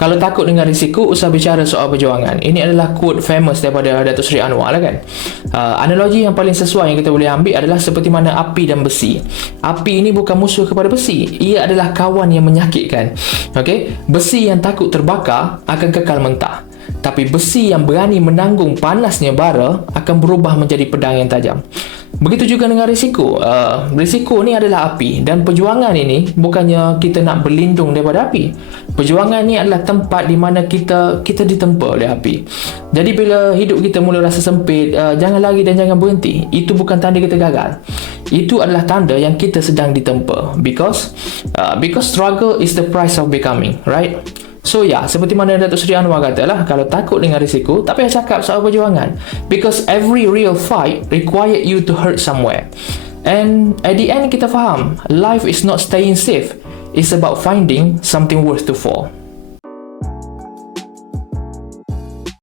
Kalau takut dengan risiko, usah bicara soal perjuangan. Ini adalah quote famous daripada Datuk Seri Anwar lah kan. Analogi yang paling sesuai yang kita boleh ambil adalah seperti mana api dan besi. Api ini bukan musuh kepada besi. Ia adalah kawan yang menyakitkan. Okay? Besi yang takut terbakar akan kekal mentah. Tapi besi yang berani menanggung panasnya bara akan berubah menjadi pedang yang tajam. Begitu juga dengan risiko. Risiko ni adalah api, dan perjuangan ini bukannya kita nak berlindung daripada api. Perjuangan ni adalah tempat di mana kita ditempa oleh api. Jadi bila hidup kita mula rasa sempit, jangan lari dan jangan berhenti. Itu bukan tanda kita gagal. Itu adalah tanda yang kita sedang ditempa. Because struggle is the price of becoming, right? So seperti mana Datuk Seri Anwar katalah, kalau takut dengan risiko, tak payah cakap soal perjuangan. Because every real fight require you to hurt somewhere. And at the end kita faham, life is not staying safe. It's about finding something worth to fall.